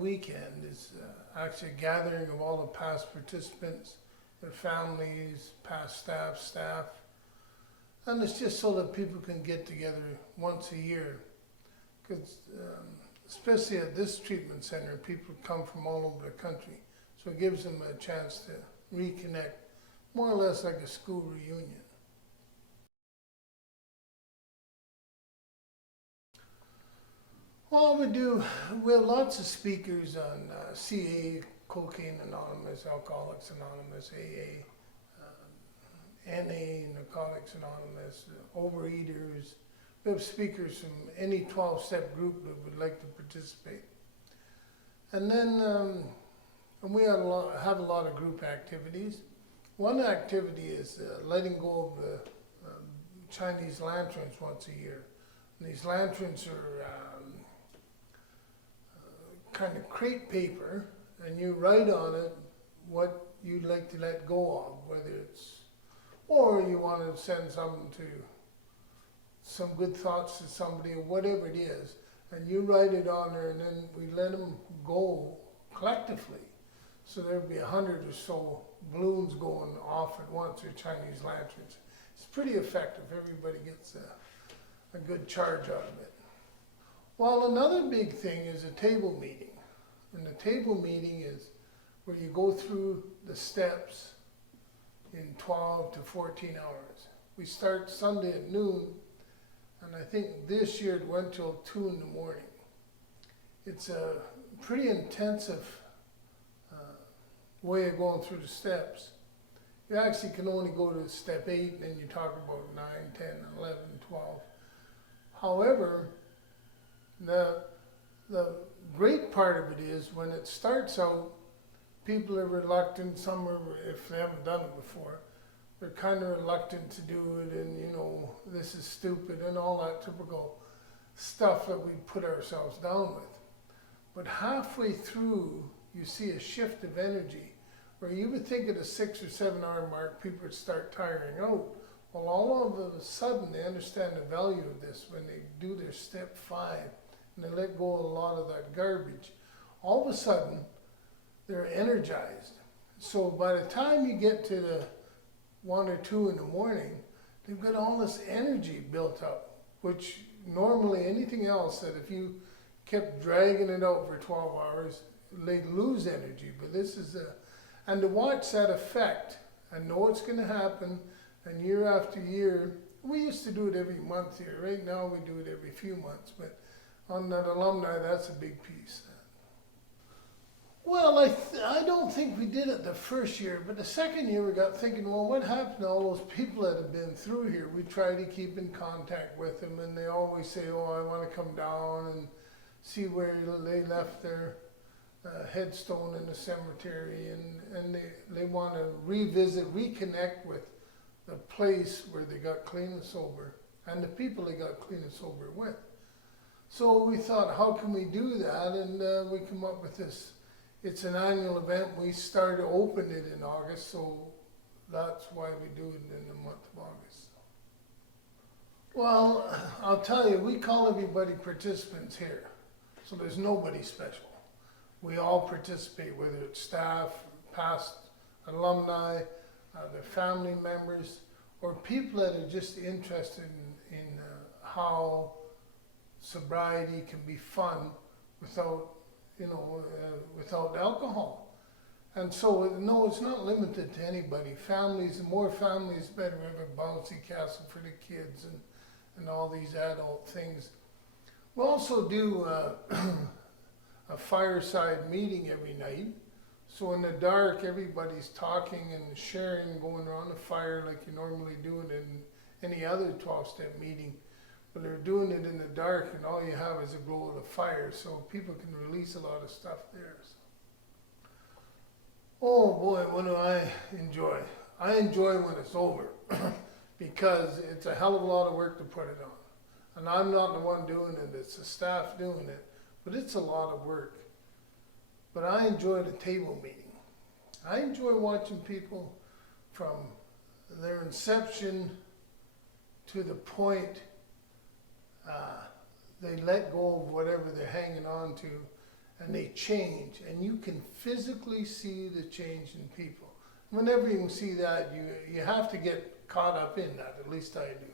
Weekend is actually a gathering of all the past participants, their families, past staff, and it's just so that people can get together once a year. Because especially at this treatment center, people come from all over the country, so it gives them a chance to reconnect, more or less like a school reunion. Well, we have lots of speakers on CA, Cocaine Anonymous, Alcoholics Anonymous, AA, NA, Narcotics Anonymous, Overeaters. We have speakers from any 12-step group that would like to participate. And then we have a lot of group activities. One activity is letting go of the Chinese lanterns once a year. And these lanterns are kind of crepe paper, and you write on it what you'd like to let go of, whether it's, or you want to send something to some good thoughts to somebody, or whatever it is, and you write it on there, and then we let them go collectively. So there'll be 100 or so balloons going off at once, or Chinese lanterns. It's pretty effective. Everybody gets a good charge out of it. Well, another big thing is a table meeting. And the table meeting is where you go through the steps in 12 to 14 hours. We start Sunday at noon, and I think this year it went till 2 in the morning. It's a pretty intensive way of going through the steps. You actually can only go to step 8, and then you talk about 9, 10, 11, 12. However, the great part of it is when it starts out, people are reluctant. Some are, if they haven't done it before, they're kind of reluctant to do it, and you know, this is stupid and all that typical stuff that we put ourselves down with. But halfway through, you see a shift of energy where you would think at a 6 or 7 hour mark, people would start tiring out. Well, all of a sudden, they understand the value of this when they do their step 5 and they let go of a lot of that garbage. All of a sudden, they're energized. So by the time you get to the 1 or 2 in the morning, they've got all this energy built up, which normally anything else that if you kept dragging it out for 12 hours, they'd lose energy. But this is and to watch that effect and know it's going to happen, and year after year, we used to do it every month here. Right now we do it every few months, but on that alumni, that's a big piece. Well, I don't think we did it the first year, but the second year we got thinking, well, what happened to all those people that have been through here? We try to keep in contact with them, and they always say, oh, I want to come down and see where they left their headstone in the cemetery, and they want to revisit, reconnect with the place where they got clean and sober, and the people they got clean and sober with. So we thought, how can we do that? And we come up with this. It's an annual event. We started open it in August, so that's why we do it in the month of August. Well, I'll tell you, we call everybody participants here, so there's nobody special. We all participate, whether it's staff, past alumni, their family members, or people that are just interested in how sobriety can be fun without, without alcohol. And so, no, it's not limited to anybody. Families, the more families, better. We have a bouncy castle for the kids and all these adult things. We also do a fireside meeting every night. So in the dark, everybody's talking and sharing, going around the fire like you normally do it in any other 12-step meeting. But they're doing it in the dark, and all you have is a glow of the fire, so people can release a lot of stuff there. So. Oh boy, what do I enjoy? I enjoy when it's over because it's a hell of a lot of work to put it on. And I'm not the one doing it, it's the staff doing it, but it's a lot of work. But I enjoy the table meeting. I enjoy watching people from their inception to the point they let go of whatever they're hanging on to, and they change, and you can physically see the change in people. Whenever you can see that, you have to get caught up in that, at least I do.